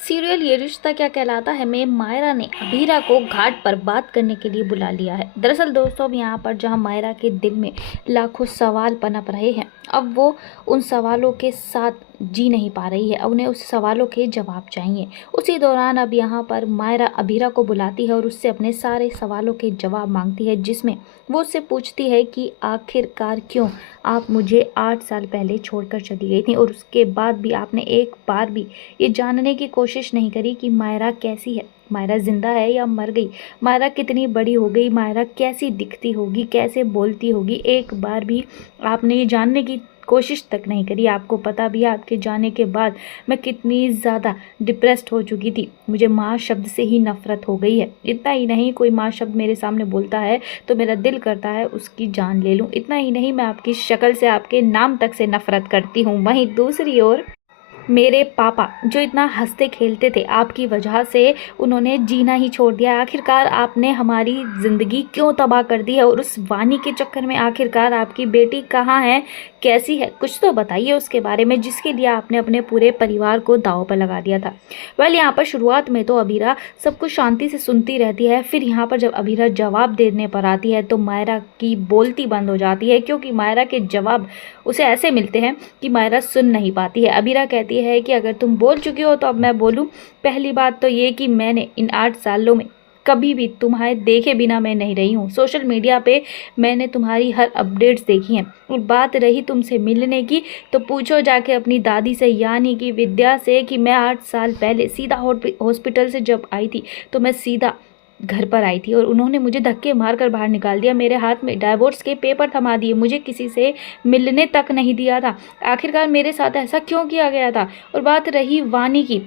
Serial ये रिश्ता क्या कहलाता है में मायरा ने अभीरा को घाट पर बात करने के लिए बुला लिया है। दरअसल दोस्तों, अब यहाँ पर जहाँ मायरा के दिल में लाखों सवाल पनप रहे हैं, अब वो उन सवालों के साथ जी नहीं पा रही है। उन्हें उस सवालों के जवाब चाहिए। उसी दौरान अब यहाँ पर मायरा अभीरा को बुलाती है और उससे अपने सारे सवालों के जवाब मांगती है, जिसमें वो उससे पूछती है कि आखिरकार क्यों आप मुझे 8 साल पहले छोड़कर चली गई थी और उसके बाद भी आपने एक बार भी ये जानने की कोशिश नहीं करी कि मायरा कैसी है, मायरा जिंदा है या मर गई, मायरा कितनी बड़ी हो गई, मायरा कैसी दिखती होगी, कैसे बोलती होगी। एक बार भी आपने ये जानने की कोशिश तक नहीं करी। आपको पता भी है आपके जाने के बाद मैं कितनी ज़्यादा डिप्रेस्ड हो चुकी थी। मुझे माँ शब्द से ही नफ़रत हो गई है। इतना ही नहीं, कोई माँ शब्द मेरे सामने बोलता है तो मेरा दिल करता है उसकी जान ले लूँ। इतना ही नहीं, मैं आपकी शक्ल से, आपके नाम तक से नफ़रत करती हूँ। वहीं दूसरी ओर मेरे पापा जो इतना हंसते खेलते थे, आपकी वजह से उन्होंने जीना ही छोड़ दिया। आखिरकार आपने हमारी ज़िंदगी क्यों तबाह कर दी है? और उस वानी के चक्कर में आखिरकार आपकी बेटी कहाँ है, कैसी है, कुछ तो बताइए उसके बारे में, जिसके लिए आपने अपने पूरे परिवार को दांव पर लगा दिया था। वेल, यहाँ पर शुरुआत में तो अभीरा सब कुछ शांति से सुनती रहती है। फिर यहाँ पर जब अभीरा जवाब देने पर आती है तो मायरा की बोलती बंद हो जाती है, क्योंकि मायरा के जवाब उसे ऐसे मिलते हैं कि मायरा सुन नहीं पाती है। अभीरा कहती है कि अगर तुम बोल चुकी हो तो अब मैं बोलूं। पहली बात तो ये कि मैंने इन 8 सालों में कभी भी तुम्हारे देखे बिना मैं नहीं रही हूँ। सोशल मीडिया पे मैंने तुम्हारी हर अपडेट्स देखी हैं। और बात रही तुमसे मिलने की, तो पूछो जाके अपनी दादी से, यानी कि विद्या से, कि मैं 8 साल पहले सीधा हॉस्पिटल से जब आई थी तो मैं सीधा घर पर आई थी और उन्होंने मुझे धक्के मारकर बाहर निकाल दिया। मेरे हाथ में डाइवोर्स के पेपर थमा दिए, मुझे किसी से मिलने तक नहीं दिया था। आखिरकार मेरे साथ ऐसा क्यों किया गया था? और बात रही वानी की,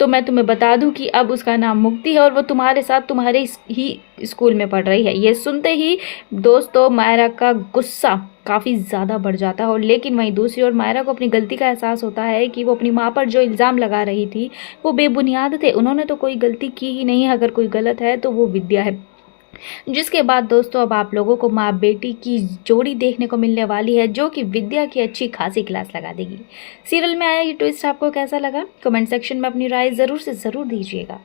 तो मैं तुम्हें बता दूं कि अब उसका नाम मुक्ति है और वो तुम्हारे साथ तुम्हारे ही स्कूल में पढ़ रही है। ये सुनते ही दोस्तों मायरा का गुस्सा काफ़ी ज़्यादा बढ़ जाता है। और लेकिन वहीं दूसरी ओर मायरा को अपनी गलती का एहसास होता है कि वो अपनी माँ पर जो इल्ज़ाम लगा रही थी वो बेबुनियाद थे। उन्होंने तो कोई गलती की ही नहीं है। अगर कोई गलत है तो वो विद्या है। जिसके बाद दोस्तों अब आप लोगों को माँ बेटी की जोड़ी देखने को मिलने वाली है, जो कि विद्या की अच्छी खासी क्लास लगा देगी। सीरियल में आया ये ट्विस्ट आपको कैसा लगा? कमेंट सेक्शन में अपनी राय ज़रूर से ज़रूर दीजिएगा।